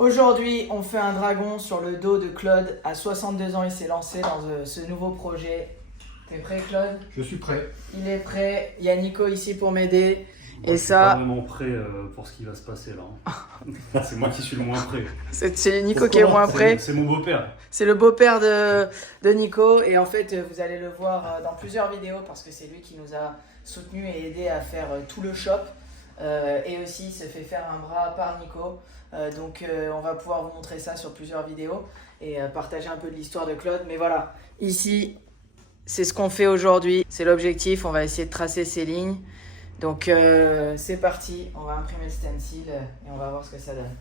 Aujourd'hui, on fait un dragon sur le dos de Claude. À 62 ans, il s'est lancé dans ce nouveau projet. T'es prêt, Claude? Je suis prêt. Il est prêt. Il y a Nico ici pour m'aider. Moi, Et je suis ça, pas vraiment prêt pour ce qui va se passer là. C'est moi qui suis le moins prêt. c'est Nico qui est moins prêt. C'est mon beau-père. C'est le beau-père de Nico. Et en fait, vous allez le voir dans plusieurs vidéos parce que c'est lui qui nous a soutenus et aidé à faire tout le shop. Et aussi, il se fait faire un bras par Nico. Donc, on va pouvoir vous montrer ça sur plusieurs vidéos et partager un peu de l'histoire de Claude. Mais voilà, ici, c'est ce qu'on fait aujourd'hui. C'est l'objectif. On va essayer de tracer ces lignes. Donc, c'est parti. On va imprimer le stencil et on va voir ce que ça donne.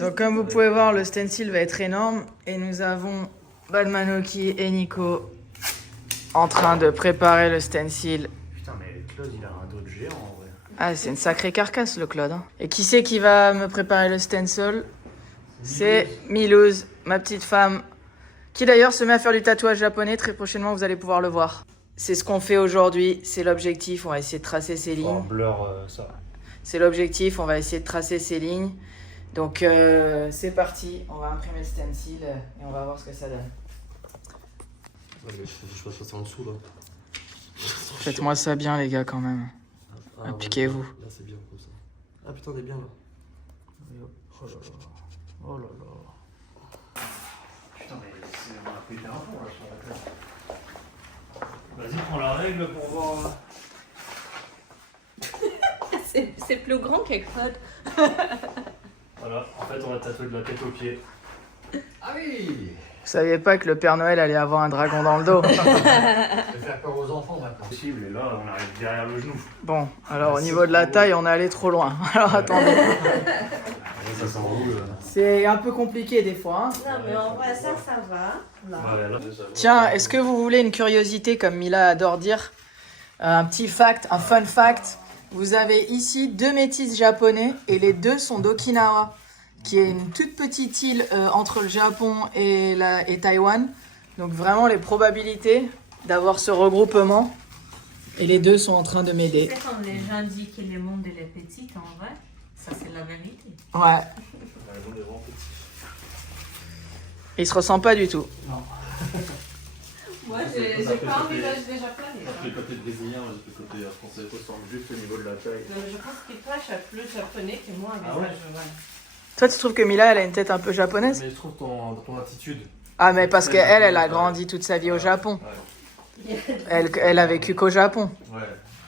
Donc, comme vous pouvez voir, le stencil va être énorme. Et nous avons Badmanoki et Nico en train de préparer le stencil. Putain, mais Claude, il a un dos de géant en vrai. Ah, c'est une sacrée carcasse, le Claude. Hein. Et qui c'est qui va me préparer le stencil? C'est Milouz, ma petite femme, qui d'ailleurs se met à faire du tatouage japonais. Très prochainement, vous allez pouvoir le voir. C'est ce qu'on fait aujourd'hui, c'est l'objectif. On va essayer de tracer ces lignes. Blur ça. C'est l'objectif, on va essayer de tracer ces lignes. Donc, c'est parti. On va imprimer le stencil et on va voir ce que ça donne. Ouais, mais je passe ça en dessous là. Faites-moi ça bien, les gars, quand même. Appliquez-vous. Là, c'est bien comme ça. Ah putain, on est bien là. Oh là là. Oh là là. Putain, mais on a pété un pont là sur la classe. Vas-y, prends la règle pour voir. C'est plus grand que Claude. Voilà, en fait, on va tatouer de la tête aux pieds. Ah oui. Vous saviez pas que le Père Noël allait avoir un dragon dans le dos? Je vais faire peur aux enfants maintenant. Possible, et là, on arrive derrière le genou. Bon, alors au niveau de la taille, on est allé trop loin. Alors attendez. Ça s'enroule. C'est un peu compliqué des fois. Hein. Non, mais en vrai, ça va. Là. Ouais, là. Tiens, est-ce que vous voulez une curiosité comme Mila adore dire? Un petit fact, un fun fact. Vous avez ici deux métis japonais et les deux sont d'Okinawa, qui est une toute petite île entre le Japon et Taïwan. Donc vraiment les probabilités d'avoir ce regroupement. Et les deux sont en train de m'aider. C'est comme les gens disent que le monde est petit, en vrai. Ça, c'est la vérité. Ouais. Ils se ressemblent pas du tout. Non. Moi, j'ai pas envisagé déjà plané. Le côté brésilien, le côté français ressemble juste au niveau de la taille. Je pense qu'il toi, je suis plus japonais que moi. Ah ouais. Toi, tu trouves que Mila, elle a une tête un peu japonaise? Mais je trouve ton attitude. Ah, mais parce qu'elle a grandi toute sa vie au Japon. Ouais. Elle a vécu qu'au Japon. Ouais.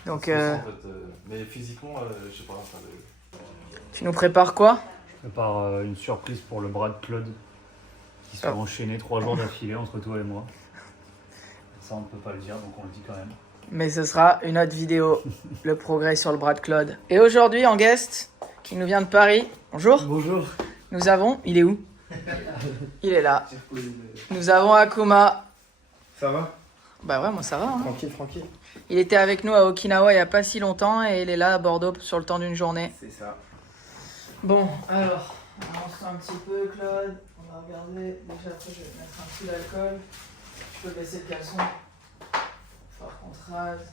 Donc, C'est ça, en fait, mais physiquement, je sais pas. Enfin, tu nous prépares quoi? Je prépare une surprise pour le bras de Claude qui sera enchaîné 3 jours d'affilée entre toi et moi. Ça, on ne peut pas le dire, donc on le dit quand même. Mais ce sera une autre vidéo, le progrès sur le bras de Claude. Et aujourd'hui, en guest, qui nous vient de Paris. Bonjour. Bonjour. Nous avons... Il est où? Il est là. Nous avons Akuma. Ça va? Bah ouais, moi ça va. Hein. Tranquille, tranquille. Il était avec nous à Okinawa il n'y a pas si longtemps et il est là à Bordeaux sur le temps d'une journée. C'est ça. Bon, alors, on avance un petit peu, Claude. On va regarder. Déjà, après, je vais mettre un petit d'alcool. Je peux baisser le caleçon. Faut qu'on se rase.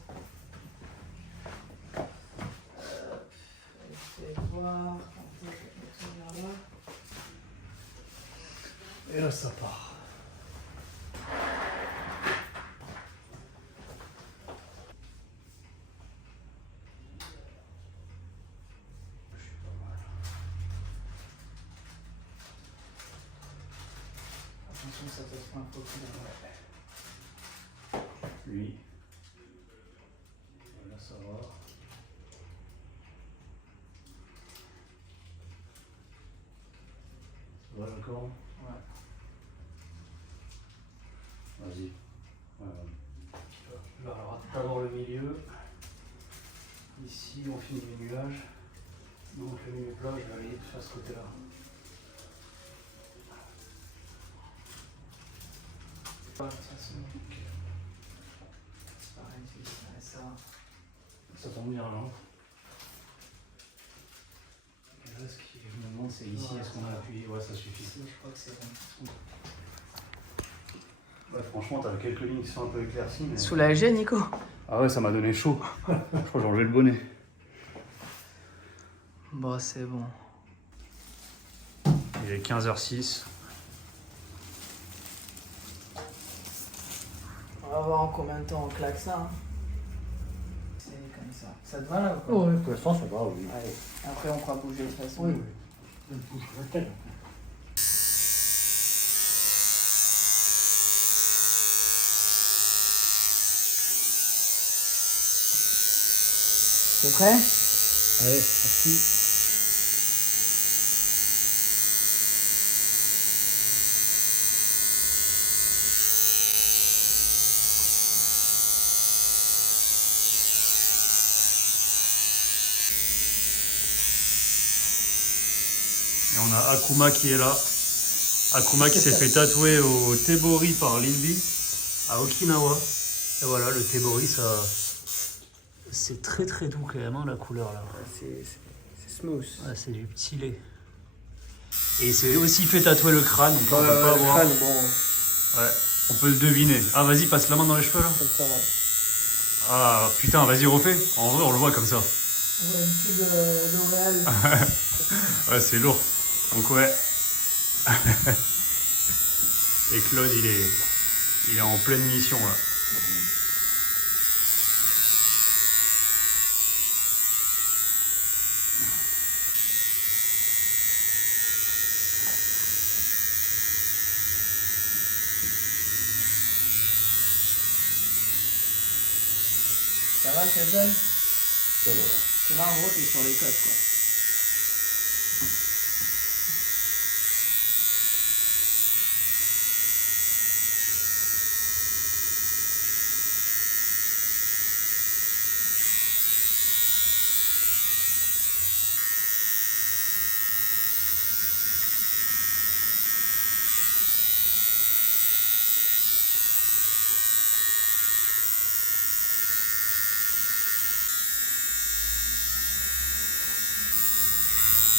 Essayer de voir. Je vais mettre ça vers là. Et là, ça part. Attention, ça te prend un peu plus Lui. Là, ça va. Ça va encore? Ouais. Vas-y. Là, alors, d'abord le milieu. Ici, on finit les nuages. Donc, le milieu plat, je vais aller faire ce côté-là. Ça, c'est pareil, tu dirais ça. Ça tombe bien, non? Et là, ce qui je me demande, c'est ici, est-ce qu'on a appuyé? Ouais, ça suffit. Je crois que c'est bon. Ouais, franchement, t'as quelques lignes qui sont un peu éclaircies. Mais... Soulagé, Nico? Ah ouais, ça m'a donné chaud. Je crois que j'ai enlevé le bonnet. Bon, c'est bon. Il est 15h06. On va voir en combien de temps on claque ça. Hein. C'est comme ça. Ça te va là ou quoi? Oui, pour l'instant ça va, oui. Allez. Après on fera bouger de toute façon. Oui, oui. Je bouge la tête. T'es prêt? Allez, merci. Et on a Akuma qui est là. Akuma qui s'est fait tatouer au Tebori par Lilby à Okinawa. Et voilà, le Tebori, ça, c'est très très doux quand même, hein, la couleur là. C'est smooth. Ouais, c'est du petit lait. Et il s'est aussi fait tatouer le crâne, donc on peut pas voir. Crâne, bon, Ouais, on peut le deviner. Ah, vas-y, passe la main dans les cheveux là. comme ça, ouais. Ah putain, vas-y, refais. En vrai, on le voit comme ça. On voit une pub L'Oréal. Ouais, c'est lourd. Donc ouais. Et Claude, il est en pleine mission là. Ça va, Kevin? Ça va. C'est là en gros t'es sur les côtes quoi.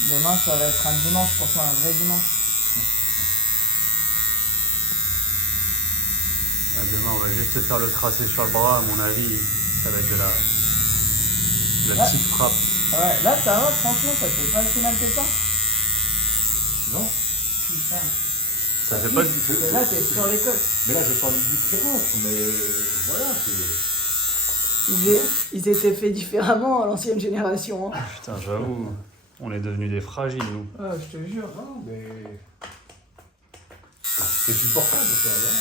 Demain ça va être un dimanche pour toi, un vrai dimanche. Demain, on va juste faire le tracé sur le bras. À mon avis, ça va être de la petite frappe. Ouais, là ça va, franchement, ça te fait pas si mal que ça. Non. Putain. Ça fait pas du Parce que là t'es sur les côtes. Mais là, je sens une différence, mais voilà, Ils étaient faits différemment à l'ancienne génération. Hein. Putain, j'avoue, on est devenus des fragiles, nous. Ah, je te jure. Non, mais. C'est supportable, ça, ouais.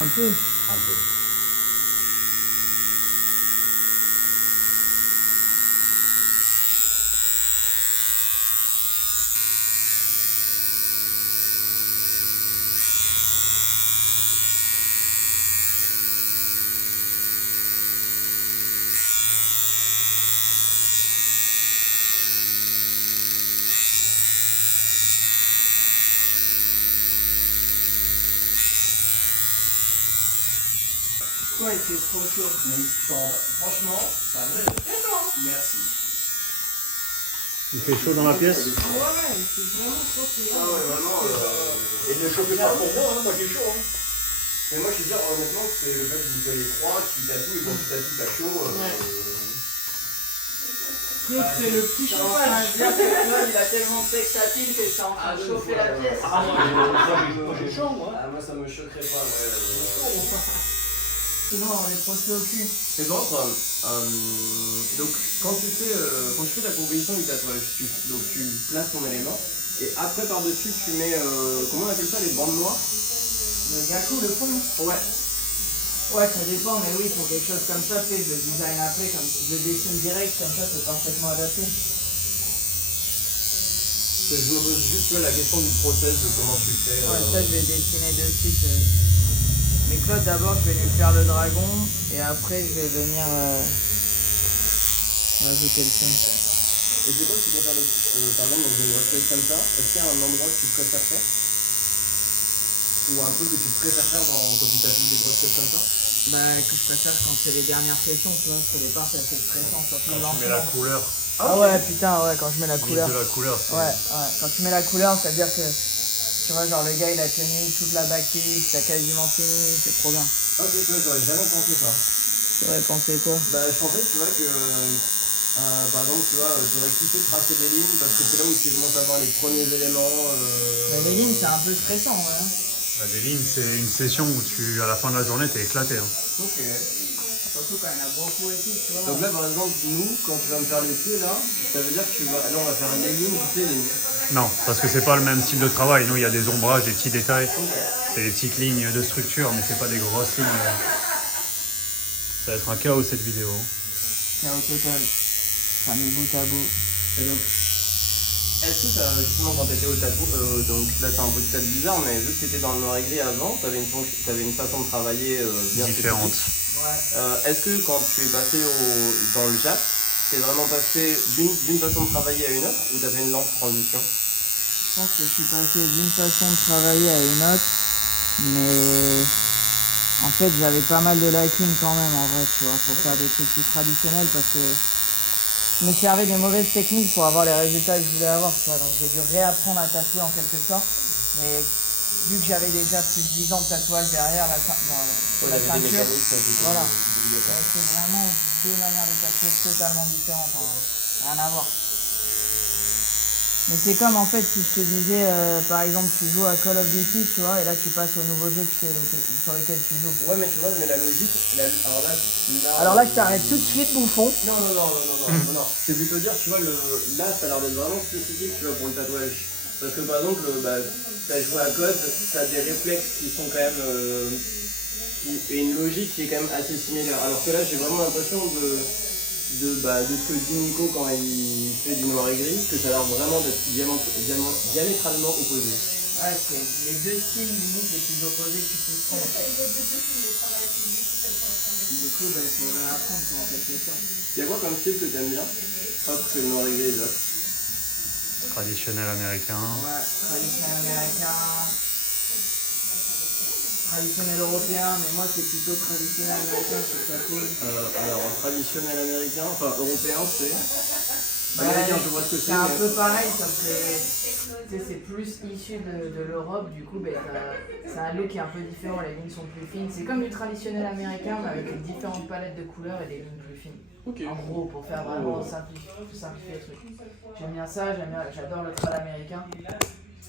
Un peu. Un peu. Ouais, c'est trop chaud. Mais franchement, ça va. Merci. Il fait chaud dans la pièce? Ouais, c'est vraiment chauffé. Ah ouais, vraiment. Et ne chauffez pas pour moi, hein, moi j'ai chaud. Hein. Mais moi, je veux dire, honnêtement, que c'est le fait que vous soyez froid, tu tatoues, et quand tu tatoues, t'as chaud. Claude, c'est le petit chauffage. Claude, il a tellement fait que ça pile que c'est en train de chauffer la pièce. Ah, moi j'ai chaud, moi. Ah, moi, ça me choquerait pas, ouais. Sinon, on est trop chaud au cul. Mais par contre, donc quand tu fais la composition du tatouage, donc tu places ton élément et après par-dessus tu mets, comment on appelle ça, les bandes noires? Le gaku, le fond. Ouais. Ouais, ça dépend, mais oui, pour quelque chose comme ça, tu sais, je le design après, comme je le dessine direct, comme ça, c'est parfaitement adapté. Je me pose juste la question du process, de comment tu fais. Ouais, ça, je vais dessiner de suite. Mais Claude, d'abord, je vais lui faire le dragon, et après, je vais venir rajouter le son. Et c'est quoi que tu préfères par exemple dans une grosse pièce comme ça? Est-ce qu'il y a un endroit que tu préfères faire? Ou un truc que tu préfères faire quand tu tatoues des grosses pièces comme ça? Bah, que je préfère quand c'est les dernières sessions, tu vois, parce que les parts, c'est assez stressant, surtout Quand tu mets la couleur. Ah ouais, putain, ouais, quand je mets la couleur. De la couleur, c'est... Ouais, ouais, quand tu mets la couleur, ça veut dire que, tu vois, genre le gars, il a tenu toute la bactérie, t'as quasiment fini, c'est trop bien. Ok, tu vois, j'aurais jamais pensé ça. Tu aurais pensé quoi? Bah, je pensais, tu vois, que Par exemple, tu vois, tu aurais kiffé tracer des lignes parce que c'est là où tu commences à voir les premiers éléments. Mais les lignes, c'est un peu stressant, ouais. Bah, des lignes, c'est une session où à la fin de la journée, t'es éclaté. Hein. Ok. Surtout quand il y en a beaucoup et tout, tu vois. Donc là, par exemple, nous, quand tu vas me faire les pieds, là, ça veut dire que là, on va faire les lignes, toutes les lignes. Non, parce que c'est pas le même style de travail. Nous, il y a des ombrages, des petits détails. Ok. C'est des petites lignes de structure, mais c'est pas des grosses lignes. Ça va être un chaos cette vidéo. Chaos total. Ça mis bout à bout. Et donc, est-ce que justement quand t'étais au tatou, donc là c'est un peu peut-être bizarre, mais vu que t'étais dans le noir et gris avant, t'avais une façon de travailler bien Différente. spécifique. Ouais. Est-ce que quand tu es passé dans le jap, t'es vraiment passé d'une façon de travailler à une autre, ou t'as fait une lente transition? Je pense que je suis passé d'une façon de travailler à une autre, mais en fait j'avais pas mal de lacunes quand même en vrai, tu vois, pour faire des trucs plus traditionnels parce que je me servais des mauvaises techniques pour avoir les résultats que je voulais avoir, tu vois, donc j'ai dû réapprendre à tatouer en quelque sorte, mais vu que j'avais déjà plus de 10 ans de tatouage derrière la ceinture, voilà, c'est vraiment deux manières de tatouer totalement différentes, en vrai. Rien à voir. Mais c'est comme en fait si je te disais, par exemple, tu joues à Call of Duty, tu vois, et là tu passes au nouveau jeu sur lequel tu joues. Ouais, mais tu vois, mais la logique, Alors là, je t'arrête tout de suite, bouffon. Non. C'est plutôt dire, tu vois, là, ça a l'air d'être vraiment spécifique, tu vois, pour le tatouage. Parce que par exemple, t'as joué à Code, t'as des réflexes qui sont quand même. Et une logique qui est quand même assez similaire. Alors que là, j'ai vraiment l'impression de ce que dit Nico quand il fait du noir et gris, que ça a l'air vraiment d'être diamétralement opposé. Ouais, c'est les deux styles limite les plus opposés que tu puisses prendre. Du coup, il faudrait apprendre comment on fait ça. Y'a quoi comme style que t'aimes bien? Autre que le noir et gris et l'autre. Traditionnel américain. Ouais, traditionnel américain, traditionnel européen, mais moi c'est plutôt traditionnel américain, je trouve ça cool. Alors, traditionnel américain, enfin européen, c'est. Ouais, Américain, je vois ce que c'est un peu pareil, sauf que tu sais, c'est plus issu de l'Europe, du coup c'est un look qui est un peu différent, les lignes sont plus fines. C'est comme du traditionnel américain, mais avec différentes palettes de couleurs et des lignes plus fines. Ok. En gros, pour faire vraiment simplifier le truc. J'aime bien ça, j'adore le trad américain.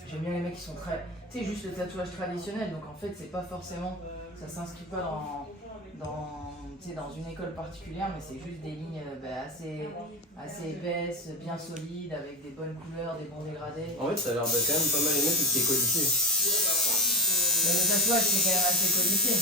J'aime bien les mecs qui sont très. Tu sais, juste le tatouage traditionnel, donc en fait, c'est pas forcément. Ça s'inscrit pas dans une école particulière, mais c'est juste des lignes assez épaisses, bien solides, avec des bonnes couleurs, des bons dégradés. En fait, ça a l'air quand même pas mal aimé tout ce qui est codifié. Mais le tatouage, c'est quand même assez codifié.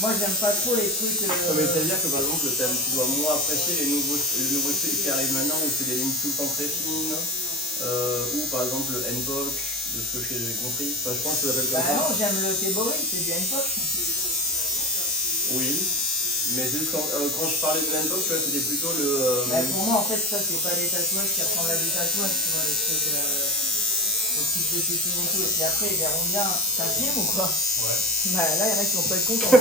Moi, j'aime pas trop les trucs. Mais ça veut dire que par exemple, tu dois moins apprécier les nouveaux styles qui arrivent maintenant où c'est des lignes tout le temps très fines, ou par exemple le N-Box, de ce que j'ai compris. Enfin, je pense que ça s'appelle comme ça. Non, j'aime le Tebori, c'est du N-Pop. Oui, mais juste quand je parlais de N-Box, tu vois, c'était plutôt le. Pour moi, en fait, ça, c'est pas des tatouages qui ressemblent à des tatouages, tu vois, les trucs. Les petites pétitines et tout. Et puis après, ils verront bien. Ça filme ou quoi? Ouais. Bah là, il y en a qui vont pas être contents.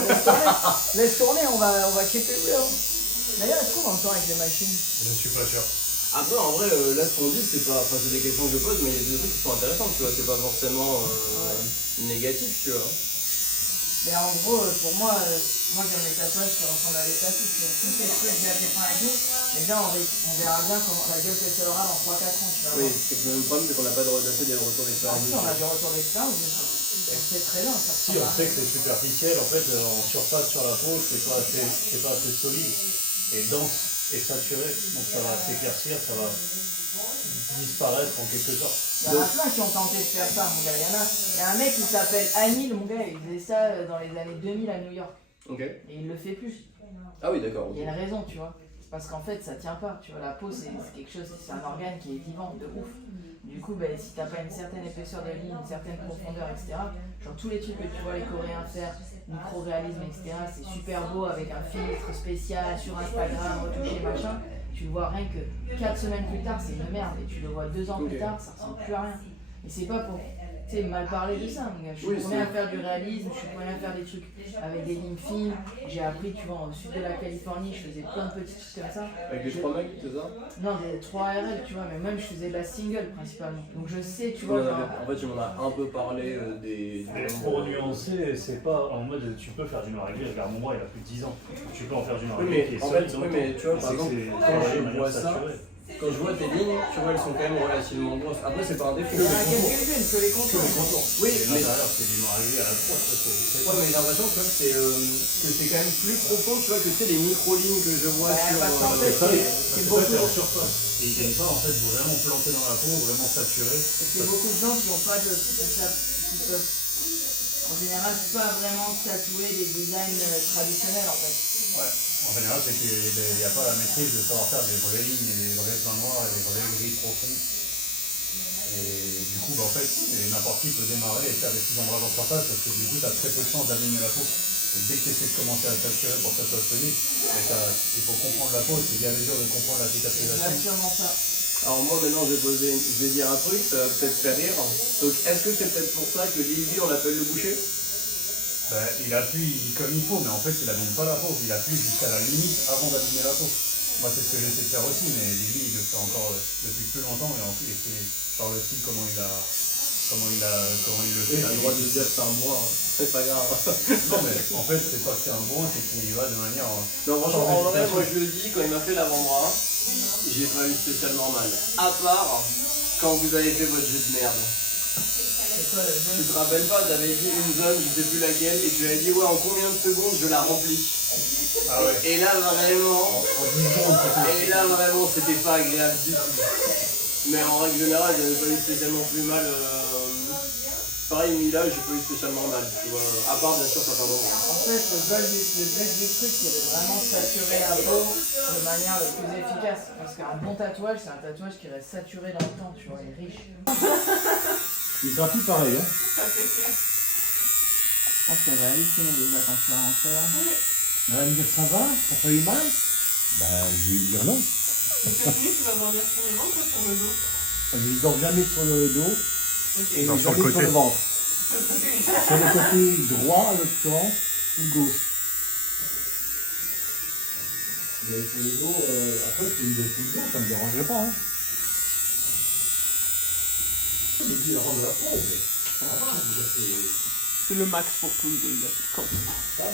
Laisse tourner, on va clipper le hein. D'ailleurs, est-ce qu'on entend avec les machines? Je suis pas sûr. Après, en vrai, là, ce qu'on dit, c'est pas. Enfin, c'est des questions que je pose, mais il y a des trucs qui sont intéressants, tu vois. C'est pas forcément négatif, tu vois. Mais en gros, pour moi j'aime les tatouages qui ressemblent à des tatouages. Tous ces trucs bien faits et tout, déjà on verra bien comment la gueule que ça aura dans 3-4 ans, tu vois. Oui, c'est que le problème, c'est qu'on n'a pas assez des retours d'expérience. Si, on a des retours d'expérience, on sait très bien. Ça Si, on sait que c'est superficiel, en fait, en surface sur la peau, c'est pas assez solide et dense et saturé, donc ça va s'éclaircir, ça va disparaître en quelque sorte. Il y en a plein qui ont tenté de faire ça, mon gars. Il y a un mec qui s'appelle Anil, mon gars, il faisait ça dans les années 2000 à New York. Ok. Et il le fait plus. Ah oui, d'accord. Il y a une raison, tu vois. C'est parce qu'en fait, ça tient pas. Tu vois, la peau, c'est quelque chose, c'est un organe qui est vivant de ouf. Du coup, si t'as pas une certaine épaisseur de ligne, une certaine profondeur, etc., genre tous les trucs que tu vois les Coréens faire, micro-réalisme, etc., c'est super beau avec un filtre spécial sur Instagram, retouché, machin. Tu le vois rien que 4 semaines plus tard, c'est une merde. Et tu le vois 2 ans plus tard, ça ressemble plus à rien. Et c'est pas pour. Tu tu sais, mal parler de ça, mon gars. Je suis Oui, pour rien c'est- à faire du réalisme, je suis pour rien à faire des trucs avec des lignes fines. J'ai appris, tu vois, au sud de la Californie, je faisais plein de petits trucs comme ça. Avec les 3 mecs, c'est ça? Non, des 3 RL, tu vois, mais même je faisais de la single principalement. Donc je sais, tu Tu vois, m'en genre, avais- En fait, tu m'en as un peu parlé des. Mais pour nuancer, c'est pas en mode tu peux faire du noir et gris. Regarde, mon bras il a plus de 10 ans. Tu peux en faire du noir et Oui, gris qui mais est en solide fait, dans oui, le mais temps. tu vois, Mais par c'est que exemple, c'est quand travaillé de je manière vois ça, saturée. quand je vois tes lignes, tu vois, elles sont quand même relativement grosses. Après, c'est pas un défaut. il y en a quelques-unes que les contours. Oui, Et mais. l'intérieur, c'est du noir et gris à la fois. Ça, c'est Ouais, mais j'ai l'impression tu vois, que c'est quand même plus profond, tu vois, que c'est les micro-lignes que je vois Ouais, sur. parce qu'en fait, ça, c'est c'est beaucoup, ça qui est en surface. Et il aime pas en fait vraiment planter dans la peau, vraiment saturé. c'est beaucoup de gens qui n'ont pas de. Qui peuvent, en général, pas vraiment tatouer des designs traditionnels en fait. Ouais. En général, c'est qu'il n'y a pas la maîtrise de savoir faire des vraies lignes et des vrais plans noirs et des vrais gris profonds. Et du coup, bah, en fait, n'importe qui peut démarrer et faire des petits ombrages en surface parce que du coup, tu as très peu de chances d'abîmer la peau. Et dès que tu essaies de commencer à saturer pour que ça soit solide, il faut comprendre la peau, c'est bien dur de comprendre la C'est cicatrisation. exactement ça. Alors moi maintenant je vais dire un truc, ça va peut-être faire rire. Donc est-ce que c'est peut-être pour ça que Lily on l'appelle le boucher? Bah, il appuie comme il faut, mais en fait, il n'abîme pas la peau. Il appuie jusqu'à la limite avant d'abîmer la peau. Moi, c'est ce que j'essaie de faire aussi, mais Lily, il le fait encore depuis plus longtemps. Et en plus, il fait par le style comment il le Oui, fait. t'as le droit de se dire que c'est un bois, hein. C'est pas grave. Non, mais en fait, c'est pas que c'est un bon, c'est qu'il y va de manière. Non franchement en vrai moi je le dis, quand il m'a fait l'avant-bras, j'ai pas eu spécialement mal. À part quand vous avez fait votre jeu de merde. C'est quoi le Tu jeu? te rappelles pas, t'avais dit une zone, je sais plus laquelle, et tu avais dit ouais en combien de secondes je la remplis. Ah ouais. Et là vraiment. En 10 secondes, Et là vraiment c'était pas agréable du tout. Mais en règle générale j'avais pas eu spécialement plus mal. Pareil Mila j'ai pas eu spécialement mal, tu vois. À part bien sûr certains moments. En fait, le but du truc, c'est de vraiment saturer la peau de manière le plus efficace. Parce qu'un bon tatouage, c'est un tatouage qui reste saturé dans le temps, tu vois, et riche. Il sera plus pareil, hein. Je pense qu'elle va halluciner déjà quand tu vas en faire. Elle va me dire ça va, t'as pas eu mal? Ben je vais lui dire non. Cette nuit, tu vas dormir sur le ventre ou sur le dos? Je dors jamais sur le dos et Genre sur le jamais sur côté. le ventre. Sur le côté droit à l'occurrence ou gauche. Mais sur le dos, après je peux me baisser le dos, ça me dérangerait pas. Hein. Je dis la rendre la peau, mais ça va, C'est le max pour tout le dégât. ça va.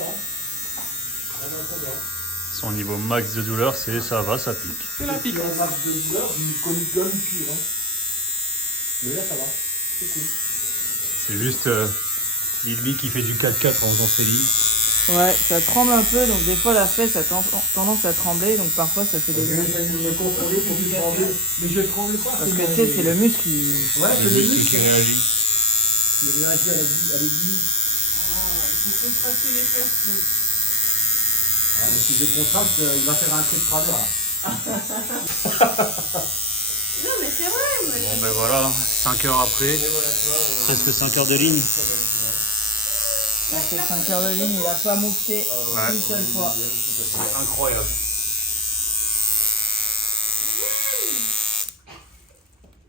Ça va, ça va. Son niveau max de douleur, c'est ça va, ça pique. C'est la pique. Un max de douleur, j'ai connu plein de pire. Hein. Mais là ça va, c'est cool. C'est juste Lily qui fait du 4x4 en faisant ses lignes. Ouais, ça tremble un peu, donc des fois la fesse a tendance à trembler, donc parfois ça fait Je vais essayer de me contrôler pour plus trembler. Mais je tremble pas. Parce que tu sais, c'est le muscle qui. Ouais, Le c'est le muscle muscle. qui réagit. Il réagit à l'aiguille. Ah, il faut contracter les fesses. Ah, mais si je contracte, il va faire un trait de travers. Là. Non, mais c'est vrai, mais... Bon ben voilà, 5 heures après, presque 5 heures de ligne. Ça fait 5 heures de ligne, il a pas moufté Ouais. une seule fois. C'est incroyable.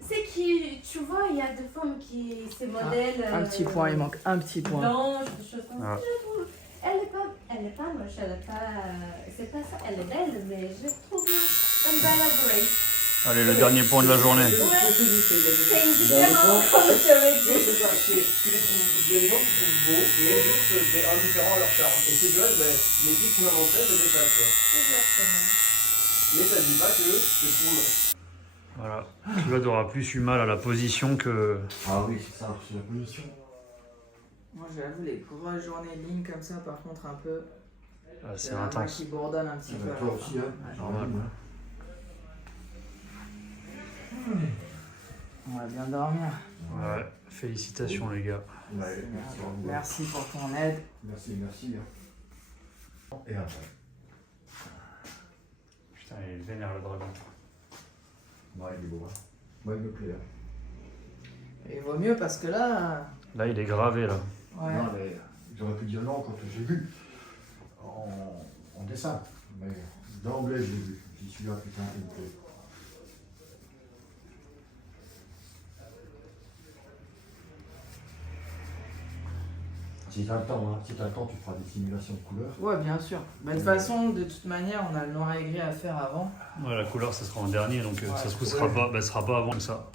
C'est qui, tu vois, il y a des femmes qui, ces modèles. Un petit point, il manque un petit point. Blanches, des choses comme ça. Ah. Je trouve. Elle est pas moche, elle est pas. C'est pas ça, elle est belle, mais je trouve un bel average. Allez, le dernier point de la journée. Ouais, c'est Dans indifférent comme tu avais Oui, dit. c'est ça, tu les trouves, il y a des gens qui trouvent beaux, mais juste c'est indifférent à leur charme. Et ces deux-là, les filles qui m'ont montré, c'était ça, tu vois. Exactement. Mais ça dit pas que je trouve moche. Voilà. Claude aura plus eu mal à la position que... Ah oui, c'est ça, c'est la position. Moi j'avoue, les grosses journées de ligne comme ça, par contre, un peu. Ah, c'est la main intense. qui bourdonne un petit peu. Toi aussi, hein. Ouais. Normal. On va bien dormir. Ouais, félicitations les gars. Ouais, Merci pour ton aide. merci. Hein. Et après. Putain, il est vénère le dragon. Ouais, il est beau. Hein. Moi, il me plaît. Hein. Et il vaut mieux parce que là. Là, il est gravé là. Ouais. Non, mais j'aurais pu dire non quand j'ai vu en dessin. Mais d'emblée, je l'ai vu. J'y suis là, putain, il me plaît. Si t'as le temps, hein. Si t'as le temps, tu feras des simulations de couleurs. Ouais, bien sûr. Bah, de toute façon, de toute manière, on a le noir et gris à faire avant. Ouais, la couleur, ça sera en dernier, donc ça se trouve, Ouais. sera pas avant que ça.